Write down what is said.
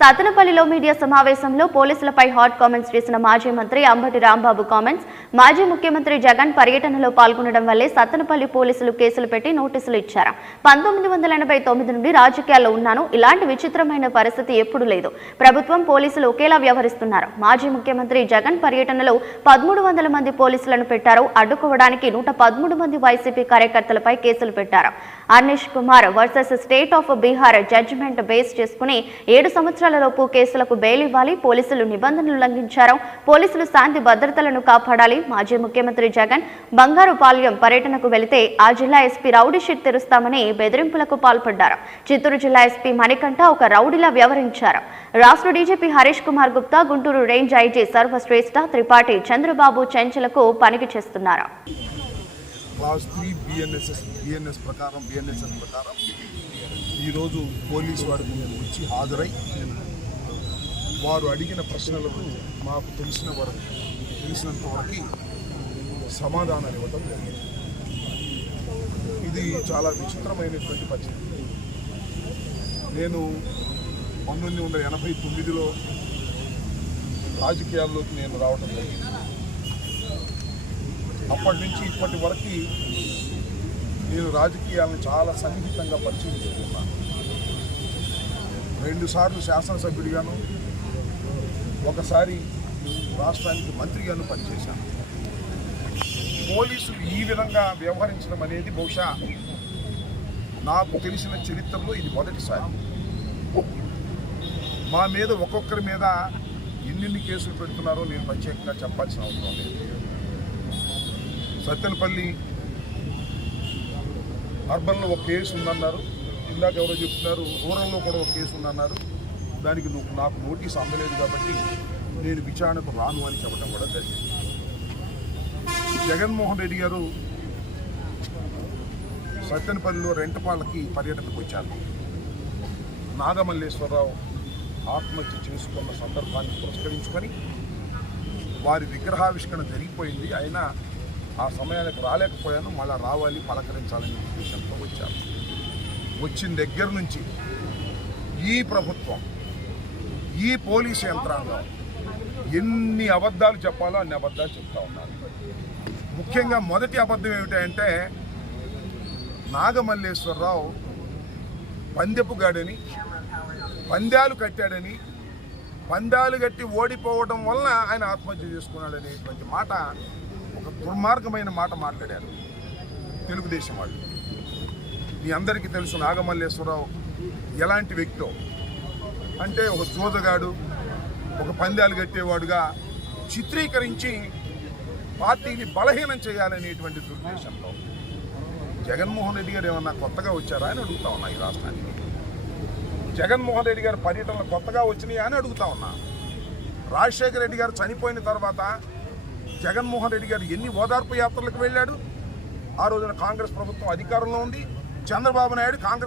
సతనపల్లిలో media సమావేశంలో పోలీసులపై hot comments చేసిన మాజీ మంత్రి అంబటి రాంబాబు కామెంట్స్. మాజీ ముఖ్యమంత్రి జగన్ పర్యటనలో పాల్గొనడం వల్లే సతనపల్లి పోలీసులు కేసులు పెట్టి నోటీసులు ఇచ్చారు. పంతొమ్మిది వందల ఎనభై తొమ్మిది నుండి రాజకీయాల్లో ఉన్నాను. ఇలాంటి విచిత్రమైన పరిస్థితి ఎప్పుడూ లేదు. ప్రభుత్వం పోలీసులు ఒకేలా వ్యవహరిస్తున్నారు. మాజీ ముఖ్యమంత్రి జగన్ పర్యటనలో పదమూడు వందల మంది పోలీసులను పెట్టారు. అడ్డుకోవడానికి నూట పదమూడు మంది వైసీపీ కార్యకర్తలపై కేసులు పెట్టారు. Arnish Kumar versus state of Bihar judgement base చేసుకుని ఏడు సంవత్సరాలు సంవత్సరాలలోపు కేసులకు బెయిల్ ఇవ్వాలి పోలీసులు నిబంధనలు ఉల్లంఘించారు. పోలీసులు శాంతి భద్రతలను కాపాడాలి. మాజీ ముఖ్యమంత్రి జగన్ బంగారుపాల్యం పర్యటనకు వెళితే ఆ జిల్లా ఎస్పీ రౌడీషీట్ తెరుస్తామని బెదిరింపులకు పాల్పడ్డారు. చిత్తూరు జిల్లా ఎస్పీ మణికంఠ ఒక రౌడీలా వ్యవహరించారు. రాష్ట్ర DGP Harish Kumar Gupta Guntur range IG Sarvashreshtha Tripathi Chandrababu చెంచలకు పనికి చేస్తున్నారు. క్లాస్ త్రీ బిఎన్ఎస్ఎస్ బిఎన్ఎస్ ప్రకారం బిఎన్ఎస్ఎస్ ప్రకారం ఈరోజు పోలీసు వారి ముందు వచ్చి హాజరై వారు అడిగిన ప్రశ్నలకు మాకు తెలిసిన వరకు తెలిసినంత వరకు సమాధానాలు ఇవ్వడం జరిగింది. ఇది చాలా విచిత్రమైనటువంటి పరిస్థితి. నేను పంతొమ్మిది వందల ఎనభై తొమ్మిదిలో రాజకీయాల్లోకి నేను రావడం జరిగింది. అప్పటి నుంచి ఇప్పటి వరకు నేను రాజకీయాలను చాలా సన్నిహితంగా పరిశీలించుకున్నాను రెండుసార్లు శాసనసభ్యుడిగాను ఒకసారి రాష్ట్రానికి మంత్రిగాను పనిచేశాను. పోలీసులు ఈ విధంగా వ్యవహరించడం అనేది బహుశా నాకు తెలిసిన చరిత్రలో ఇది మొదటిసారి. మా మీద ఒక్కొక్కరి మీద ఎన్నెన్ని కేసులు పెడుతున్నారో నేను ప్రత్యేకంగా చెప్పాల్సిన అవసరం లేదు. సత్తెనపల్లి అర్బన్లో ఒక కేసు ఉందన్నారు. ఇందాక ఎవరో చెప్తున్నారు రూరల్లో కూడా ఒక కేసు ఉందన్నారు. దానికి నువ్వు నాకు నోటీస్ అందలేదు కాబట్టి నేను విచారణకు రాను అని చెప్పడం కూడా జరిగింది. జగన్మోహన్ రెడ్డి గారు సత్తెనపల్లిలో రెంటపాలకి పర్యటనకు వచ్చాను నాగమల్లేశ్వరరావు ఆత్మహత్య చేసుకున్న సందర్భాన్ని పురస్కరించుకొని వారి విగ్రహావిష్కరణ జరిగిపోయింది. అయినా ఆ సమయానికి రాలేకపోయాను మళ్ళా రావాలి పలకరించాలనే ఉద్దేశంతో వచ్చాను. వచ్చిన దగ్గర నుంచి ఈ ప్రభుత్వం ఈ పోలీస్ యంత్రాంగం ఎన్ని అబద్ధాలు చెప్పాలో అన్ని అబద్ధాలు చెప్తా ఉన్నారు. ముఖ్యంగా మొదటి అబద్ధం ఏమిటంటే నాగమల్లేశ్వరరావు పందెపు గాడని పందాలు కట్టాడని పందాలు కట్టి ఓడిపోవడం వలన ఆయన ఆత్మహత్య చేసుకున్నాడనేటువంటి మాట ఒక దుర్మార్గమైన మాట మాట్లాడారు తెలుగుదేశం వాళ్ళు. మీ అందరికీ తెలుసు నాగమల్లేశ్వరరావు ఎలాంటి వ్యక్తో? అంటే ఒక జోదగాడు ఒక పందాలు కట్టేవాడుగా చిత్రీకరించి పార్టీని బలహీనం చేయాలనేటువంటి దుర్దేశంలో జగన్మోహన్ రెడ్డి గారు ఏమన్నా కొత్తగా వచ్చారా అని అడుగుతా ఉన్నా ఈ రాష్ట్రానికి. జగన్మోహన్ రెడ్డి గారు పర్యటనలు కొత్తగా వచ్చినాయా అని అడుగుతా ఉన్నా. రాజశేఖర రెడ్డి గారు చనిపోయిన తర్వాత జగన్మోహన్ రెడ్డి గారు ఎన్ని ఓదార్పు యాత్రలకు వెళ్ళాడు? ఆ రోజున కాంగ్రెస్ ప్రభుత్వం అధికారంలో ఉంది. చంద్రబాబు నాయుడు కాంగ్రెస్